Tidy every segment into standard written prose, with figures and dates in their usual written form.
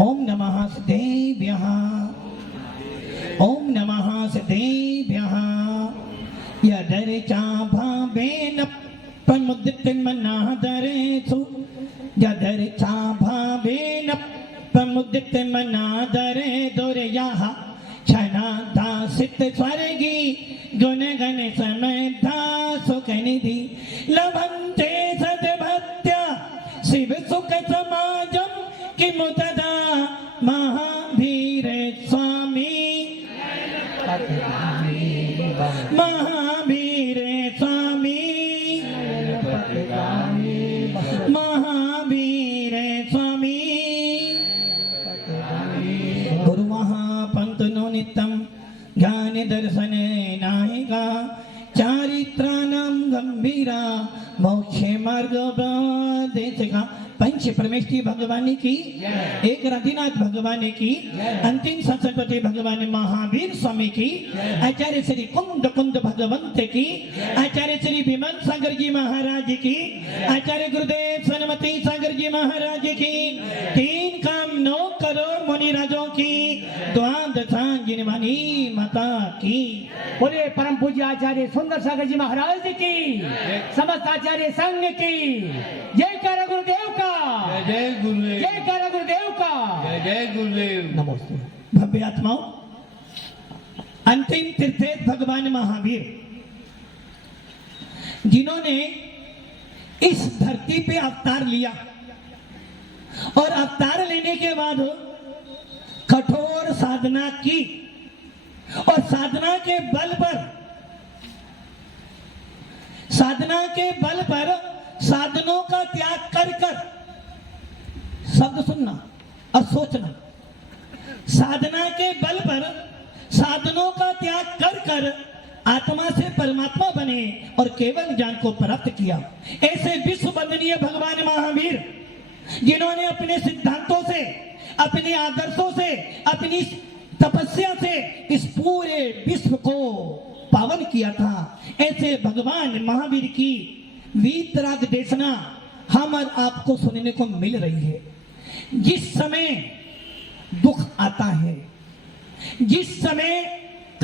ओम नमः सदेभ्यः। ओम नमः सदेभ्यः। यदर्चा भावेन प्रमुदितमनादरेषु यदर्चा भावेन प्रमुदितमनादरे दुर्याः क्षणादासित स्वर्गी गुणगण समधा सुखनिधि लभन्ते सद्भक्त्या शिव सुख समाजं किमु तदा महावीर स्वामी महावीर स्वामी महावीर स्वामी गुरुमः पंतनो नित्यं ज्ञान दर्शन नायिका चारित्राणां गंभीरा मोक्ष मार्ग उपदेशका पंच परमेष्ठी भगवान की एक रघुनाथ भगवान की अंतिम सरस्वती भगवान महावीर स्वामी की आचार्य श्री कुंद कुंद भगवंत की आचार्य श्री विमल सागर जी महाराज की आचार्य गुरुदेव सनमती सागर जी महाराज की 3 काम 9 करोड़ मुनिराजों की द्वादशांगिनी माता की बोले परम पूज्य आचार्य सुंदर सागर जी महाराज की समस्त आचार्य संघ की जय कर गुरुदेव का जय गुरुदेव जय कर गुरुदेव का जय गुरुदेव नमस्ते भव्य आत्माओं अंतिम तीर्थेश भगवान महावीर जिन्होंने इस धरती पे अवतार लिया और अवतार लेने के बाद कठोर साधना की और साधना के बल पर साधनों का त्याग कर शब्द सुनना और सोचना साधना के बल पर साधनों का त्याग कर आत्मा से परमात्मा बने और केवल ज्ञान को प्राप्त किया। ऐसे विश्व वंदनीय भगवान महावीर जिन्होंने अपने सिद्धांतों से अपने आदर्शों से अपनी तपस्या से इस पूरे विश्व को पावन किया था, ऐसे भगवान महावीर की वीतराग देशना हम और आपको सुनने को मिल रही है। जिस समय दुख आता है, जिस समय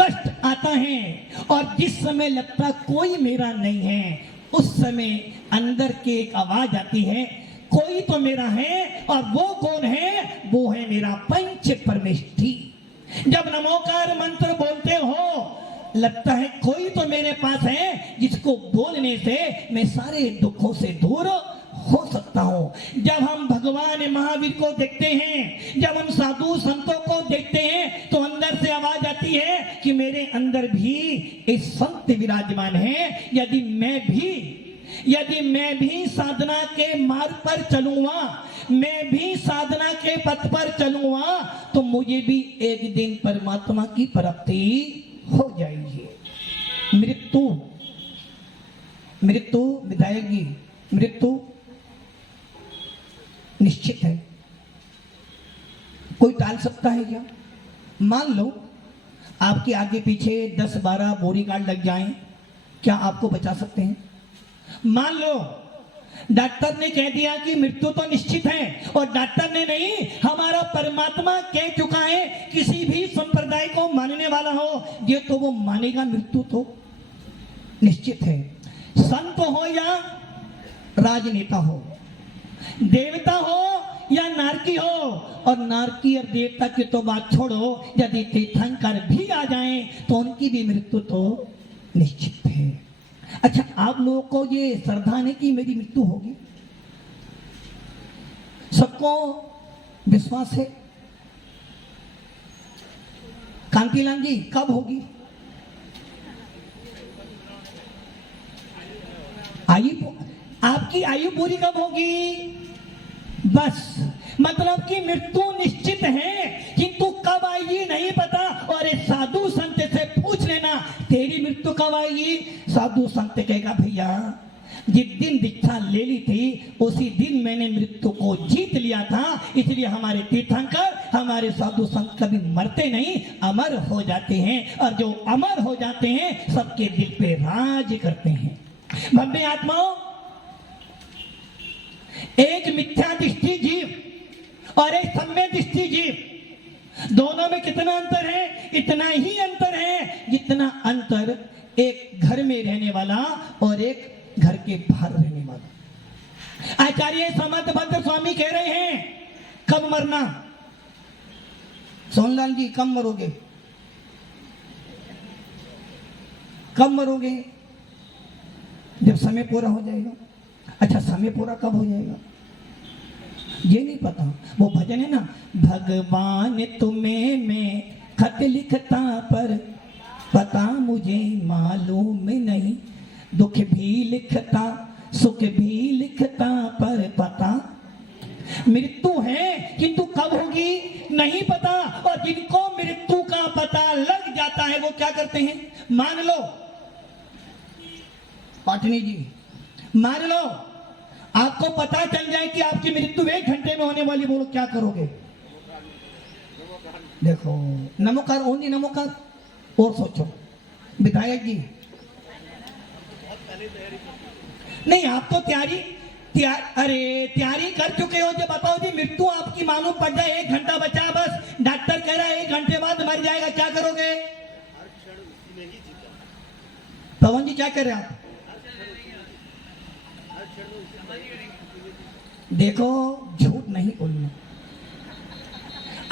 कष्ट आता है और जिस समय लगता कोई मेरा नहीं है, उस समय अंदर की एक आवाज आती है कोई तो मेरा है और वो कौन है? वो है मेरा पंच परमेष्ठी। जब नमोकार मंत्र बोलते हो लगता है कोई तो मेरे पास है जिसको बोलने से मैं सारे दुखों से दूर हो सकता हूं। जब हम भगवान महावीर को देखते हैं, जब हम साधु संतों को देखते हैं तो अंदर से आवाज आती है कि मेरे अंदर भी एक संत विराजमान है। यदि मैं भी साधना के मार्ग पर चलूंगा, मैं भी साधना के पथ पर चलूंगा तो मुझे भी एक दिन परमात्मा की प्राप्ति हो जाएगी। मृत्यु मिटाएगी, मृत्यु निश्चित है। कोई टाल सकता है क्या? मान लो आपके आगे पीछे 10-12 बॉडी गार्ड लग जाएं, क्या आपको बचा सकते हैं? मान लो डॉक्टर ने कह दिया कि मृत्यु तो निश्चित है, और डॉक्टर ने नहीं, हमारा परमात्मा कह चुका है किसी भी संप्रदाय को मानने वाला हो ये तो वो मानेगा मृत्यु तो निश्चित है। संत हो या राजनेता हो, देवता हो या नारकी हो, और नारकी और देवता की तो बात छोड़ो, यदि तीर्थंकर भी आ जाएं तो उनकी भी मृत्यु तो निश्चित है। अच्छा, आप लोगों को ये श्रद्धा है कि मेरी मृत्यु होगी? सबको विश्वास है? कांतिलाल जी कब होगी? आपकी आयु पूरी कब होगी? बस मतलब कि मृत्यु निश्चित है, किंतु कब आएगी नहीं पता। और एक साधु संत से पूछ लेना तेरी मृत्यु कब आएगी? साधु संत कहेगा भैया जिस दिन दीक्षा ले ली थी उसी दिन मैंने मृत्यु को जीत लिया था, इसलिए हमारे तीर्थंकर हमारे साधु संत कभी मरते नहीं, अमर हो जाते हैं, और जो अमर हो जाते हैं सबके दिल पे राज करते हैं। भव्य आत्माओं, एक मिथ्या दृष्टि जीव और एक सम्य दृष्टि जीव, दोनों में कितना अंतर है? इतना ही अंतर है जितना अंतर एक घर में रहने वाला और एक घर के बाहर रहने वाला। आचार्य समर्थ भद्र स्वामी कह रहे हैं, कब मरना? सोनलाल जी, कब मरोगे? कब मरोगे? जब समय पूरा हो जाएगा। अच्छा, समय पूरा कब हो जाएगा ये नहीं पता। वो भजन है ना, भगवान तुम्हें मैं खत लिखता पर पता मुझे मालूम नहीं, दुख भी लिखता सुख भी लिखता पर पता। मृत्यु है किंतु कब होगी नहीं पता, और जिनको मृत्यु का पता लग जाता है वो क्या करते हैं? मान लो पाटनी जी, मान लो आपको पता चल जाए कि आपकी मृत्यु 1 घंटे में होने वाली, बोलो क्या करोगे? देखो, नमोकार ओनली नमोकार। और सोचो विधायक जी, नहीं आप तो तैयारी कर चुके हो। जब बताओ जी मृत्यु आपकी मालूम पड़ जाए, 1 घंटा बचा बस, डॉक्टर कह रहा है 1 घंटे बाद मर जाएगा, क्या करोगे? पवन जी क्या कर रहे हैं आप? देखो, झूठ नहीं बोलना।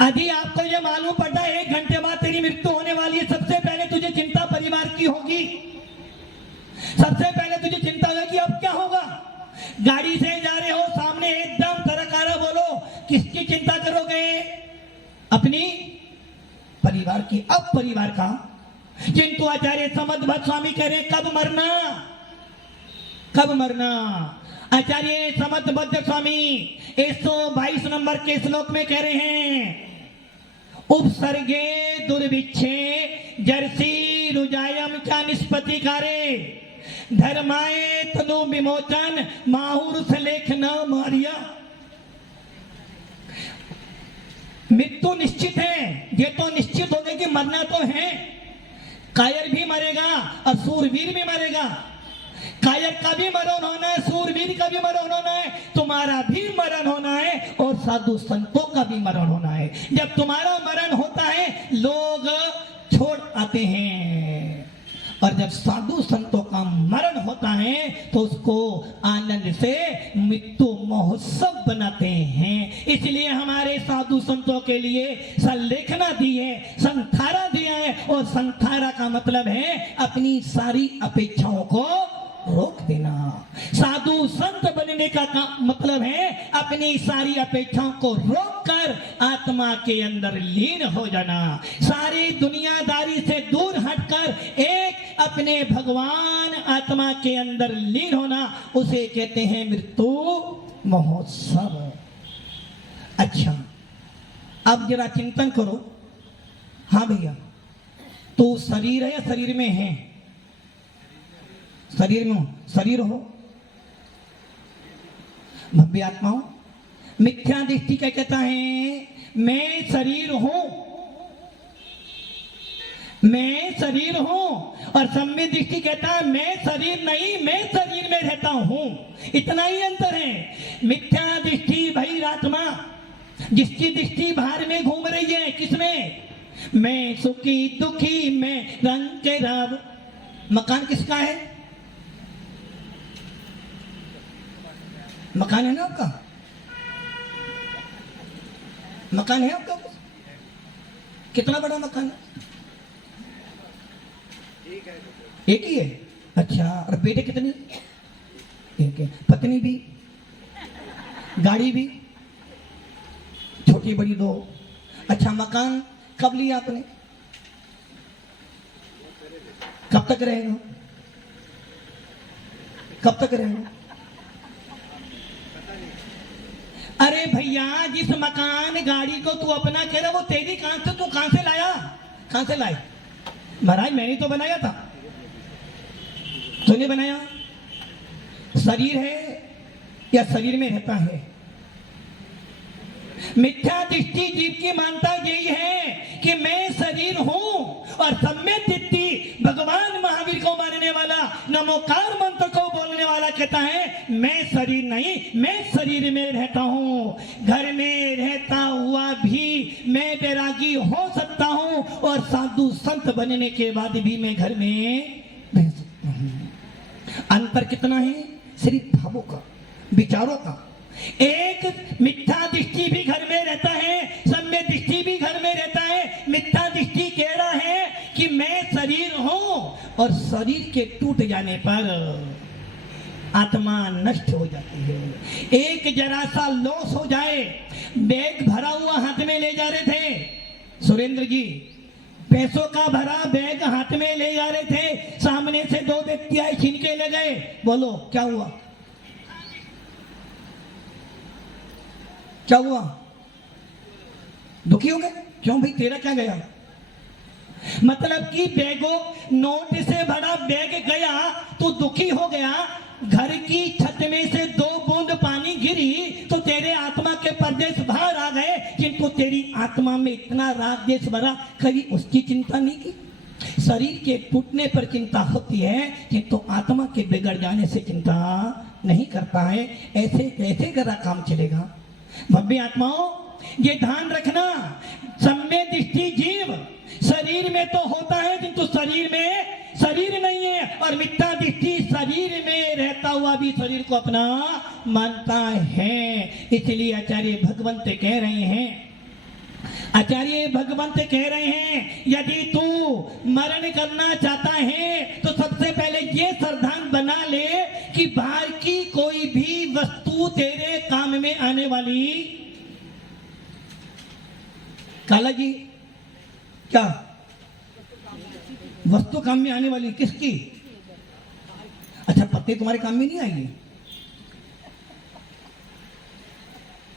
यदि आपको यह मालूम पड़ता है 1 घंटे बाद तेरी मृत्यु होने वाली है, सबसे पहले तुझे चिंता परिवार की होगी। सबसे पहले तुझे चिंता होगी कि अब क्या होगा। गाड़ी से जा रहे हो, सामने एकदम सड़क आ रहा, बोलो किसकी चिंता करोगे? अपनी परिवार की। अब परिवार का, किंतु आचार्य समर्थ भट्ट स्वामी कह रहे कब मरना? कब मरना? आचार्य समर्थ भट्ट स्वामी 122 नंबर के श्लोक में कह रहे हैं, उपसर्गे दुर्भिक्षे जर्सी रुजायम क्या निष्पत्ति कारे, धर्माए तनु विमोचन माहुर लेख न मारिया। मृत्यु निश्चित है, ये तो निश्चित हो गया कि मरना तो है। कायर भी मरेगा और सूरवीर भी मरेगा। कायर का भी मरण होना है, सूरवीर का भी मरण होना है, तुम्हारा भी मरण होना है, और साधु संतों का भी मरण होना है। जब तुम्हारा मरण होता है लोग छोड़ आते हैं, और जब साधु संतों का मरण होता है तो उसको आनंद से मृत्यु महोत्सव बनाते हैं। इसलिए हमारे साधु संतों के लिए संलेखना दी है, संथारा दिया है, और संथारा का मतलब है अपनी सारी अपेक्षाओं को रोक देना। साधु संत बनने का मतलब है अपनी सारी अपेक्षाओं को रोककर आत्मा के अंदर लीन हो जाना, सारी दुनियादारी से दूर हटकर एक अपने भगवान आत्मा के अंदर लीन होना, उसे कहते हैं मृत्यु महोत्सव। अच्छा, अब जरा चिंतन करो। हाँ भैया, तो शरीर है या शरीर में है? शरीर में हो, शरीर हो। भव्य आत्माओं, मिथ्या दृष्टि क्या कहता है? मैं शरीर हूं, मैं शरीर हूं, और सम्यक दृष्टि कहता है मैं शरीर नहीं, मैं शरीर में रहता हूं। इतना ही अंतर है। मिथ्या दृष्टि बहिरात्मा, जिसकी दृष्टि बाहर में घूम रही है, किसमें? मैं सुखी दुखी, मैं रंग के रब। मकान किसका है? मकान है ना आपका? मकान है आपका? कितना बड़ा मकान है? एक ही है। अच्छा, और बेटे कितने? एक है। पत्नी भी, गाड़ी भी, छोटी बड़ी 2। अच्छा, मकान कब लिया आपने? कब तक रहेगा? कब तक रहेगा? अरे भैया, जिस मकान गाड़ी को तू अपना कह रहा वो तेरी कहां से, तू कहां से लाया? कहां से लाए? महाराज मैंने तो बनाया था। तूने बनाया? शरीर है या शरीर में रहता है? मिथ्या दृष्टि जीव की मानता यही है कि मैं शरीर हूं, और सम्यक दृष्टि भगवान महावीर को मानने वाला, नमोकार मंत्र को बोलने वाला कहता है मैं शरीर नहीं, मैं शरीर में रहता हूं। घर में रहता हुआ भी मैं बैरागी हो सकता हूं और साधु संत बनने के बाद भी मैं घर में रह सकता हूं। अंतर कितना है? सिर्फ भावों का, विचारों का। एक मिथ्या दृष्टि भी घर में रहता है, सम्य दृष्टि भी घर में रहता है। मिथ्या दृष्टि कह रहा है कि मैं शरीर हूं और शरीर के टूट जाने पर आत्मा नष्ट हो जाती है। एक जरा सा लॉस हो जाए, बैग भरा हुआ हाथ में ले जा रहे थे सुरेंद्र जी, पैसों का भरा बैग हाथ में ले जा रहे थे, सामने से दो व्यक्ति आए, छीन के ले गए। बोलो क्या हुआ? क्या हुआ? दुखी हो गए? क्यों भाई, तेरा क्या गया? मतलब कि बैगों, नोट से भरा बैग गया तो दुखी हो गया। घर की छत में से दो बूंद पानी गिरी तो तेरे आत्मा के परदेश बाहर आ गए, किंतु तेरी आत्मा में इतना राग देश भरा, कभी उसकी चिंता नहीं की। शरीर के टूटने पर चिंता होती है, किंतु आत्मा के बिगड़ जाने से चिंता नहीं करता है। ऐसे कैसे करा काम चलेगा? भव्य आत्माओं, ये ध्यान रखना, सम्य दृष्टि जीव शरीर में तो होता है, किंतु शरीर में शरीर नहीं है, और मिथ्या दृष्टि शरीर में रहता हुआ भी शरीर को अपना मानता है। इसलिए आचार्य भगवंत कह रहे हैं, आचार्य भगवंत कह रहे हैं, यदि तू मरण करना चाहता है तो सबसे पहले ये सावधान बना ले कि बाहर की कोई भी वस्तु तेरे काम में आने वाली। काला जी, क्या वस्तु काम में आने वाली? किसकी? अच्छा, पत्ते तुम्हारे काम में नहीं आएगी?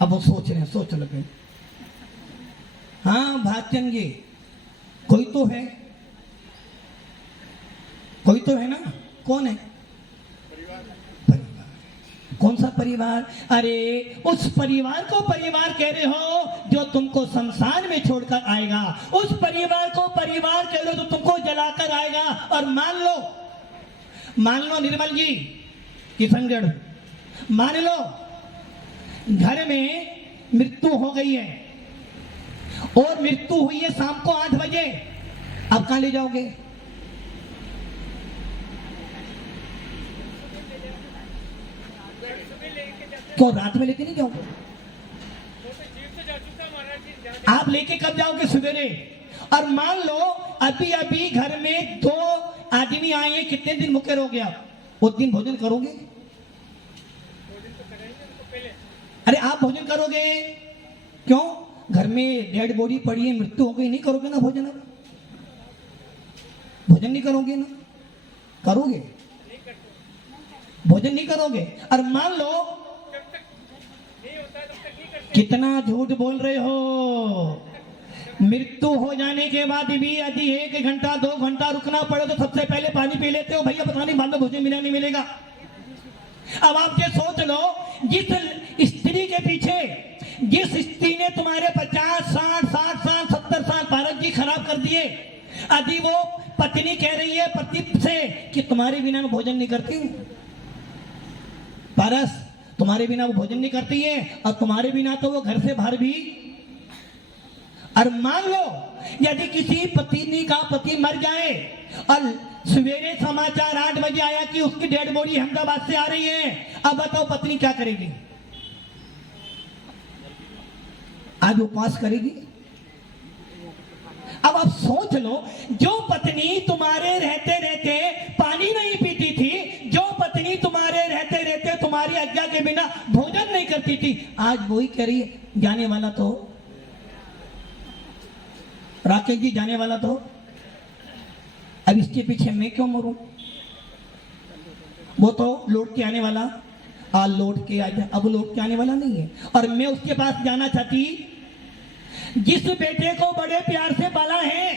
अब वो सोच रहे हैं, सोच लगे। हाँ भाचन जी, कोई तो है, कोई तो है ना? कौन है? कौन सा परिवार? अरे उस परिवार को परिवार कह रहे हो जो तुमको शमशान में छोड़कर आएगा। उस परिवार को परिवार कह रहे हो जो तुमको जलाकर आएगा। और मान लो निर्मल जी, किशनगढ़, मान लो घर में मृत्यु हो गई है और मृत्यु हुई है शाम को 8 बजे। अब कहां ले जाओगे? क्यों रात में लेके नहीं जाओगे? आप लेके कब जाओगे? सवेरे। और मान लो अभी अभी घर में 2 आदमी आए हैं, कितने दिन मुके रहोगे आप? उस दिन भोजन करोगे? अरे आप भोजन करोगे? क्यों? घर में डेड बॉडी पड़ी है, मृत्यु हो गई, नहीं करोगे ना भोजन? अब भोजन नहीं करोगे ना? करोगे? भोजन नहीं करोगे। और मान लो, कितना झूठ बोल रहे हो, मृत्यु हो जाने के बाद भी यदि 1 घंटा 2 घंटा रुकना पड़े तो सबसे पहले पानी पी लेते हो। भैया पता नहीं बाद में भोजन मिला नहीं मिलेगा। अब आप ये सोच लो, जिस स्त्री के पीछे, जिस स्त्री ने तुम्हारे 50 60 60 साल 70 साल भारत जी खराब कर दिए, यदि वो पत्नी कह रही है पति से कि तुम्हारे बिना मैं भोजन नहीं करती हूं, पारस तुम्हारे बिना वो भोजन नहीं करती है, और तुम्हारे बिना तो वो घर से बाहर भी। और मान लो यदि किसी पत्नी का पति मर जाए और सवेरे समाचार 8 बजे आया कि उसकी डेड बॉडी अहमदाबाद से आ रही है, अब बताओ पत्नी क्या करेगी? आज उपवास करेगी? अब आप सोच लो, जो पत्नी तुम्हारे रहते रहते पानी नहीं पीती थी, जो पत्नी तुम्हारे रहते रहते तुम्हारी आज्ञा के बिना भोजन नहीं करती थी, आज वही कह रही है जाने वाला तो राकेश जी, जाने वाला तो, अब इसके पीछे मैं क्यों मरूं? वो तो लौट के आने वाला, लौट के आ जाए, अब लौट के आने वाला नहीं है। और मैं उसके पास जाना चाहती, जिस बेटे को बड़े प्यार से पाला है,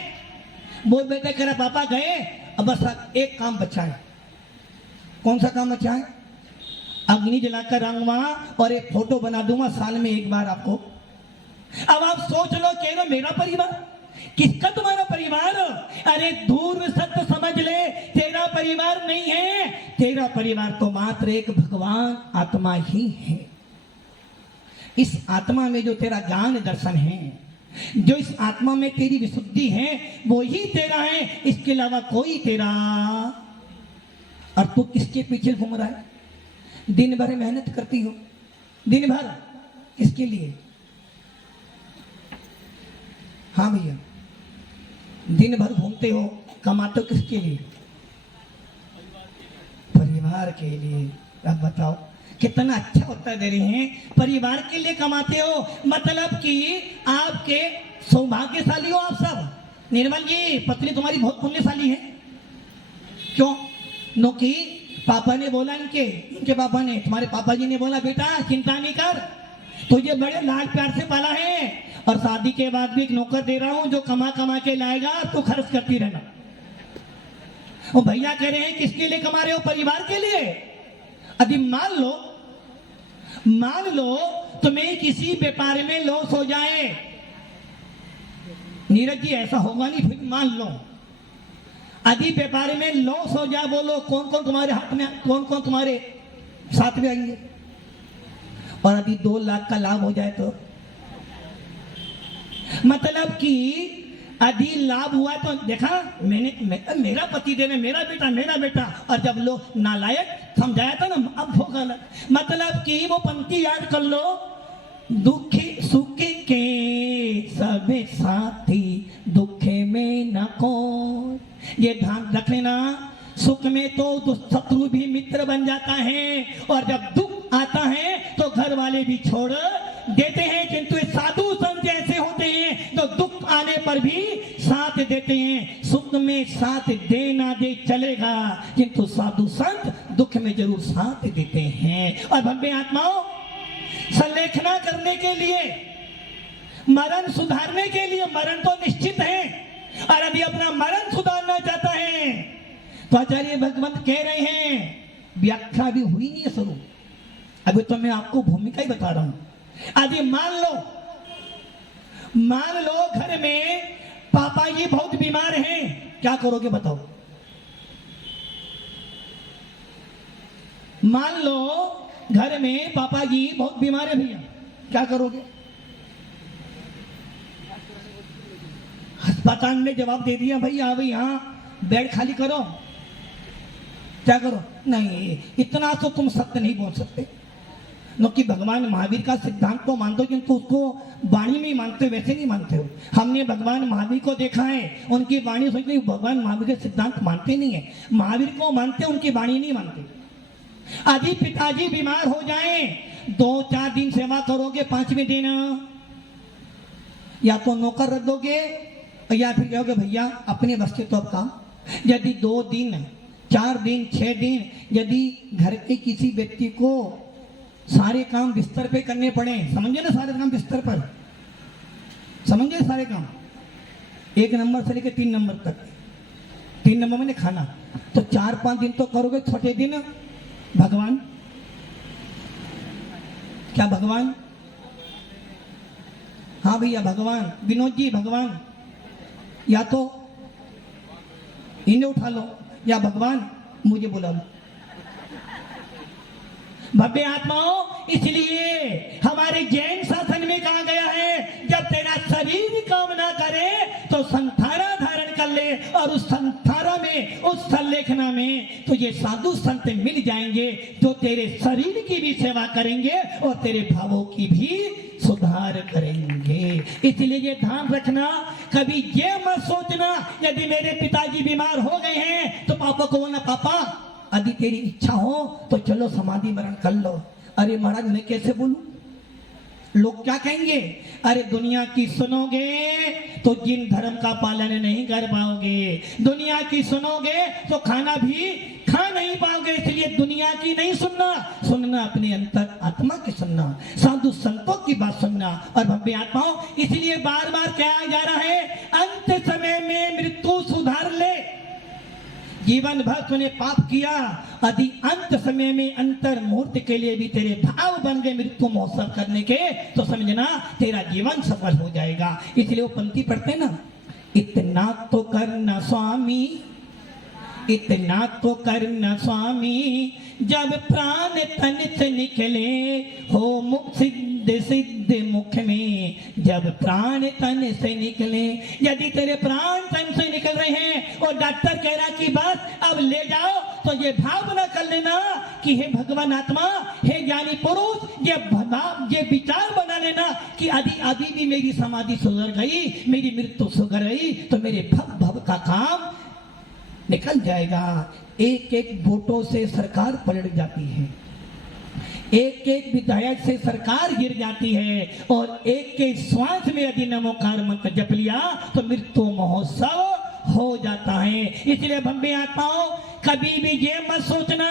वो बेटे कह रहा पापा गए, अब बस एक काम बचा है। कौन सा काम बचा है? अग्नि जलाकर आऊंगा और एक फोटो बना दूंगा साल में एक बार आपको। अब आप सोच लो, कह रहे मेरा परिवार, किसका तुम्हारा परिवार? अरे दूर सत्य समझ ले, तेरा परिवार नहीं है, तेरा परिवार तो मात्र एक भगवान आत्मा ही है। इस आत्मा में जो तेरा ज्ञान दर्शन है, जो इस आत्मा में तेरी विशुद्धि है वो ही तेरा है, इसके अलावा कोई तेरा। और तू किसके पीछे घूम रहा है? दिन भर मेहनत करती हो, दिन भर किसके लिए? हाँ भैया, दिन भर घूमते हो, कमाते हो किसके लिए? परिवार के लिए। अब बताओ कितना अच्छा उत्तर दे रहे हैं, परिवार के लिए कमाते हो, मतलब कि आपके सौभाग्यशाली हो आप सब। निर्मल जी, पत्नी तुम्हारी बहुत पुण्यशाली है। क्यों? क्योंकि पापा ने बोला, इनके पापा ने, तुम्हारे पापा जी ने बोला बेटा चिंता नहीं कर, तुझे बड़े लाड प्यार से पाला है और शादी के बाद भी एक नौकर दे रहा हूं जो कमा कमा के लाएगा, तो खर्च करती रहना। वो भैया कह रहे हैं किसके लिए कमा रहे हो? परिवार के लिए। अभी मान लो तुम्हें किसी व्यापार में लॉस हो जाए, नीरज जी ऐसा होगा नहीं, फिर मान लो यदि व्यापार में लॉस हो जाए, बोलो कौन कौन तुम्हारे हाथ में, कौन कौन तुम्हारे साथ में आएंगे? और अभी 2 लाख का लाभ हो जाए तो मतलब कि यदि लाभ हुआ तो देखा मेरा पति देव, मेरा बेटा, और जब लोग नालायक समझाया था ना, अब हो गलत। मतलब कि वो पंक्ति याद कर लो, दुखी सुखी के सब साथी, दुखे में न कोई। ये ध्यान रख लेना, सुख में तो शत्रु भी मित्र बन जाता है, और जब दुख आता है तो घर वाले भी छोड़ देते हैं। किंतु ये साधु संत ऐसे होते हैं जो दुख आने पर भी साथ देते हैं। सुख में साथ दे ना दे चलेगा, किंतु साधु संत दुख में जरूर साथ देते हैं। और भव्य आत्माओं, संलेखना करने के लिए, मरण सुधारने के लिए, मरण तो निश्चित है, और यदि अपना मरण सुधारना चाहता है तो आचार्य भगवंत कह रहे हैं, व्याख्या भी हुई नहीं है शुरू, अभी तो मैं आपको भूमिका ही बता रहा हूं। यदि मान लो घर में पापा जी बहुत बीमार हैं, क्या करोगे बताओ? मान लो घर में पापा जी बहुत बीमार है भैया, क्या करोगे? अस्पताल ने जवाब दे दिया भैया अभी यहाँ बेड खाली करो, क्या करो? नहीं, इतना तो तुम सत्य नहीं बोल सकते, क्योंकि भगवान महावीर का सिद्धांत तो मानते हो, किंतु उसको वाणी में ही मानते हो, वैसे नहीं मानते हो। हमने भगवान महावीर को देखा है, उनकी वाणी सुनते भगवान महावीर के सिद्धांत मानते नहीं है, महावीर को मानते, उनकी वाणी नहीं मानते। यदि पिताजी बीमार हो जाएं, 2-4 दिन सेवा करोगे, 5वें दिन या तो नौकर रख दोगे या फिर कहोगे भैया अपने बस के तो अब काम। यदि 2 दिन 4 दिन 6 दिन यदि घर के किसी व्यक्ति को सारे काम बिस्तर पे करने पड़े, समझे ना, सारे काम बिस्तर पर, समझे सारे काम, 1 नंबर से लेकर 3 नंबर तक, 3 नंबर में खाना, तो 4-5 दिन तो करोगे, छोटे दिन भगवान, क्या भगवान? हाँ भैया भगवान, विनोद जी भगवान, या तो इन्हें उठा लो या भगवान मुझे बुला लो। भव्य आत्माओं, इसलिए हमारे जैन शासन में कहा गया है, जब तेरा शरीर काम ना करे तो संथारा धारण कर ले, और उस संथारा में, उस संलेखना में तुझे साधु संत मिल जाएंगे जो तेरे शरीर की भी सेवा करेंगे और तेरे भावों की भी सुधार करेंगे। इसलिए ये ध्यान रखना, कभी ये मत सोचना यदि मेरे पिताजी बीमार हो गए हैं तो पापा को बोलना पापा यदि तेरी इच्छा हो तो चलो समाधि मरण कर लो। अरे महाराज मैं कैसे बोलूं, लोग क्या कहेंगे? अरे दुनिया की सुनोगे तो जिन धर्म का पालन नहीं कर पाओगे, दुनिया की सुनोगे तो खाना भी खा नहीं पाओगे। इसलिए दुनिया की नहीं सुनना अपने अंतर आत्मा की सुनना, साधु संतों की बात सुनना। और भव्य आत्माओं, इसलिए बार बार कहा जा रहा है, अंत समय में मृत्यु सुधार ले। जीवन भर तूने पाप किया, यदि अंत समय में अंतर मुहूर्त के लिए भी तेरे भाव बन गए मृत्यु महोत्सव करने के, तो समझना तेरा जीवन सफल हो जाएगा। इसलिए वो पंक्ति पढ़ते ना, इतना तो करना स्वामी, इतना तो करना स्वामी, जब प्राण तन से निकले हो सिद्ध सिद्ध सिद्ध मुख में जब प्राण तन से निकले, यदि तेरे प्राण तन से निकल रहे हैं और डॉक्टर कह रहा कि बस अब ले जाओ, तो ये भावना कर लेना कि हे भगवान आत्मा, हे ज्ञानी पुरुष, ये विचार बना लेना कि अभी भी मेरी समाधि सुधर गई, मेरी मृत्यु सुधर गई तो मेरे भव भव का काम निकल जाएगा। एक एक वोटों से सरकार पलट जाती है, एक एक विधायक से सरकार गिर जाती है, और एक एक श्वास में यदि नमोकार मंत्र जप लिया तो मृत्यु महोत्सव हो जाता है। इसलिए भव्य आत्माओं, कभी भी ये मत सोचना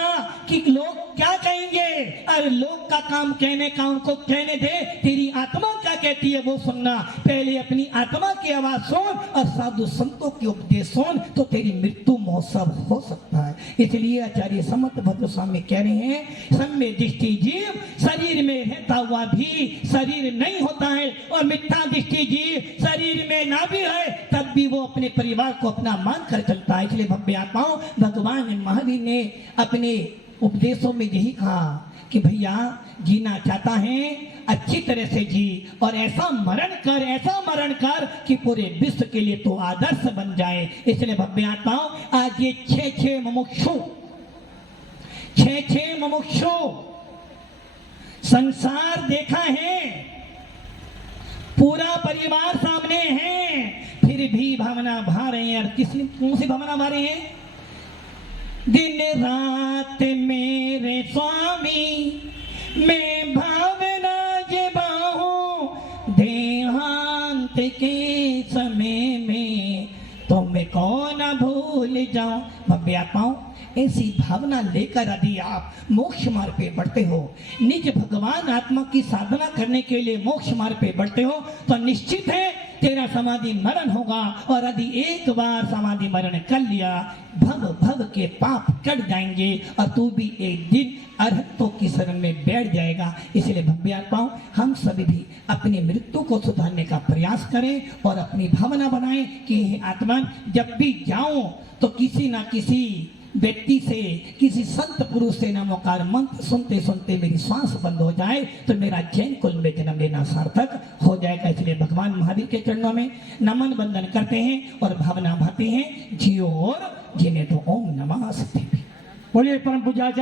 कि लोग क्या कहेंगे, अरे लोग का काम कहने का उनको कहने दे, तेरी आत्मा क्या कहती है वो सुनना। पहले अपनी आत्मा की आवाज सुन और साधु संतों के उपदेश सुन, तो तेरी मृत्यु महोत्सव हो सकता है। इसलिए आचार्य समर्थ भद्र स्वामी कह रहे हैं, सम्य दृष्टि जीव शरीर में रहता हुआ भी शरीर नहीं होता है, और मिथ्या दृष्टि जीव शरीर में ना भी है तब भी वो अपने परिवार को अपना मान कर चलता है। इसलिए भव्य आत्माओं, भगवान महावीर ने अपने उपदेशों में यही कहा कि भैया जीना चाहता है अच्छी तरह से जी, और ऐसा मरण कर कि पूरे विश्व के लिए तो आदर्श बन जाए। इसलिए भव्य आत्माओं, आज ये छह मुमुक्षु संसार देखा है, पूरा परिवार सामने है, फिर भी भावना भा रहे हैं। और कौन सी भावना भा रहे हैं? दिन रात मेरे स्वामी मैं भावना ये बाहूं, देहांत के समय में तो मैं कौन भूल जाऊं। भव्य पाऊं, ऐसी भावना लेकर यदि आप मोक्ष मार्ग पे बढ़ते हो, निज भगवान आत्मा की साधना करने के लिए मोक्ष मार्ग पे बढ़ते हो, तो निश्चित है तेरा समाधि मरण होगा। और यदि एक बार समाधि मरण कर लिया, भव भव के पाप कट जाएंगे और तू भी एक दिन अरहतों की शरण में बैठ जाएगा। इसलिए भव्य आत्माओं, हम सभी भी अपनी मृत्यु को सुधारने का प्रयास करें और अपनी भावना बनाएं कि हे आत्मा, जब भी जाऊं तो किसी ना किसी व्यक्ति से, किसी संत पुरुष से नमोकार मंत्र सुनते सुनते मेरी श्वास बंद हो जाए तो मेरा जैन कुल में जन्म लेना सार्थक हो जाएगा। इसलिए भगवान महावीर के चरणों में नमन वंदन करते हैं और भावना भाते हैं, जियो और जीने दो। ओम नमः शिवाय। बोलिए परम पूज्य आचार्य।